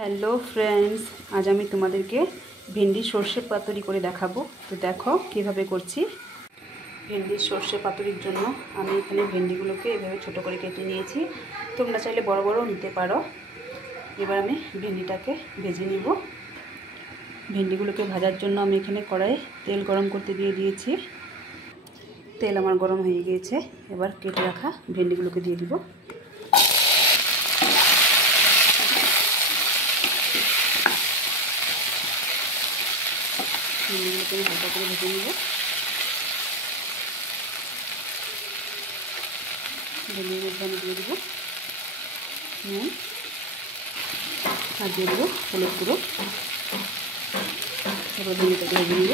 Hello friends, আজ আমি তোমাদেরকে ভেন্ডি সর্ষে পাতুরি করে দেখাবো। তো দেখো কিভাবে করছি। ভেন্ডির সর্ষে পাতুরির জন্য আমি এখানে ভেন্ডিগুলোকে এভাবে ছোট করে কেটে নিয়েছি। তোমরা চাইলে বড় বড় নিতে পারো। এবার আমি ভেন্ডিটাকে ভেজে নিব। ভেন্ডিগুলোকে ভাজার জন্য আমি এখানে কড়াইয়ে তেল গরম করতে দিয়ে দিয়েছি। তেল আমার গরম হয়ে গিয়েছে। এবার কেটে রাখা ভেন্ডিগুলোকে দিয়ে দিব। ভেন্ডিগুলোকে আমি হালকা করে ভেজে নেব। ভেন্ডির মধ্যে আমি দিয়ে দেবো নুন আর দিয়ে দেবো হলুদ গুঁড়ো। এবার ভেন্ডিটাকে ভেজে নেব।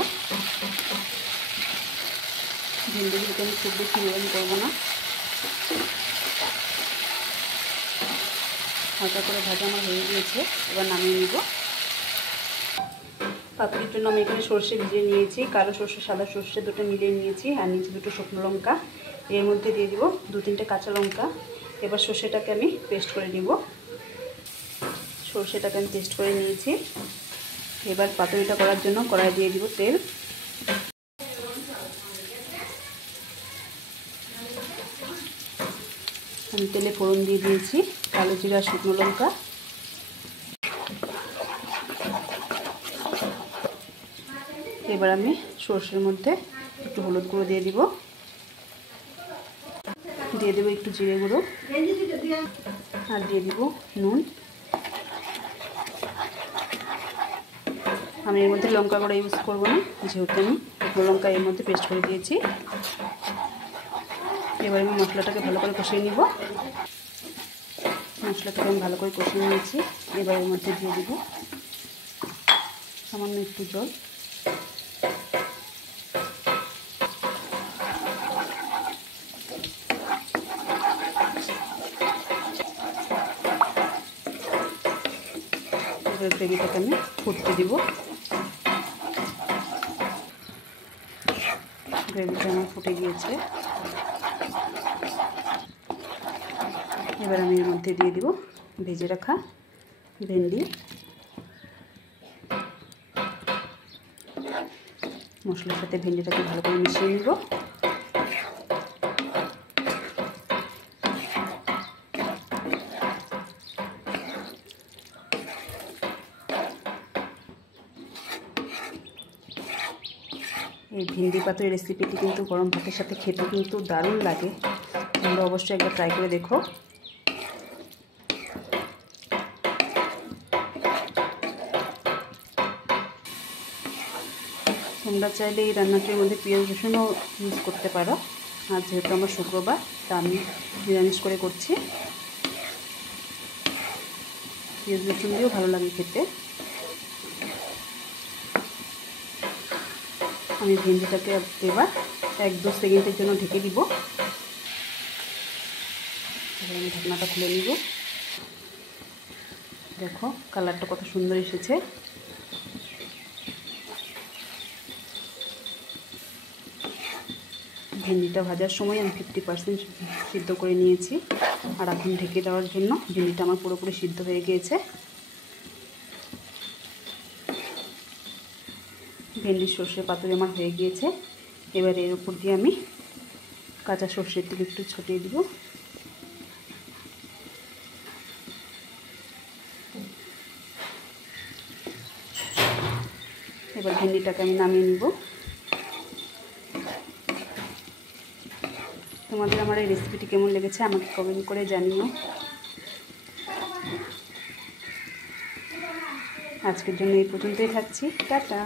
ভেন্ডিগুলোকে আমি খুব বেশি নরম করবো না, হালকা করে ভাজা আমার হয়ে গিয়েছে। এবার নামিয়ে নিব। পাতুরির জন্য আমি এখানে সর্ষে ভিজিয়ে নিয়েছি, কালো সর্ষে সাদা সর্ষে দুটো মিলিয়ে নিয়েছি, আর নিচে দুটো শুকনো লঙ্কা। এর মধ্যে দিয়ে দিব 2-3টে কাঁচা লঙ্কা। এবার সর্ষেটাকে আমি পেস্ট করে নিব। সর্ষেটাকে আমি পেস্ট করে নিয়েছি। এবার পাতুরিটা করার জন্য কড়াই দিয়ে দিব তেল। আমি তেলে ফোড়ন দিয়ে দিয়েছি কালো জিরা শুকনো লঙ্কা। এবার আমি সর্ষের মধ্যে একটু হলুদ গুঁড়ো দিয়ে দিব, দিয়ে দেবো একটু জিরে গুঁড়ো, আর দিয়ে দিব নুন। আমি এর মধ্যে লঙ্কা গুঁড়ো ইউজ করবো না, যেহেতু আমি শুকনো লঙ্কা এর মধ্যে পেস্ট করে দিয়েছি। এবার আমি মশলাটাকে ভালো করে কষিয়ে নিব। মশলাটাকে আমি ভালো করে কষিয়ে নিয়েছি। এবার এর মধ্যে দিয়ে দিব সামান্য একটু জল। এবার গ্রেভিটাকে আমি ফুটতে দিব। গ্রেভিটা আমার ফুটে গিয়েছে। এবার আমি এর মধ্যে দিয়ে দিব ভেজে রাখা ভেন্ডি। মশলার সাথে ভেন্ডিটাকে ভালো করে মিশিয়ে নিব। এই ভেন্ডি পাতুরি রেসিপিটি কিন্তু গরম ভাতের সাথে খেতে কিন্তু দারুণ লাগে। তোমরা অবশ্যই একবার ট্রাই করে দেখো। তোমরা চাইলে এই রান্নাটির মধ্যে পেঁয়াজ রসুনও ইউজ করতে পারো। আর যেহেতু আমার শুক্রবার, তা আমি নিরামিষ করে করছি। পেঁয়াজ রসুন দিয়েও ভালো লাগে খেতে। আমি ভেন্ডিটাকে এবার 1-2 সেকেন্ডের জন্য ঢেকে দিব। এবার আমি ঢাকনাটা খুলে নিব। দেখো কালারটা কত সুন্দর এসেছে। ভেন্ডিটা ভাজার সময় আমি 50% সিদ্ধ করে নিয়েছি, আর এখন ঢেকে দেওয়ার জন্য ভেন্ডিটা আমার পুরোপুরি সিদ্ধ হয়ে গিয়েছে। ভেন্ডির সর্ষে পাতুরি আমার হয়ে গিয়েছে। এবার এর উপর দিয়ে আমি কাঁচা সর্ষের তেল একটু ছড়িয়ে দিব। এবার ভেন্ডিটাকে আমি নামিয়ে নিব। তোমাদের আমার এই রেসিপিটি কেমন লেগেছে আমাকে কমেন্ট করে জানিও। আজকের জন্য এই পর্যন্তই থাকছি। টাটা।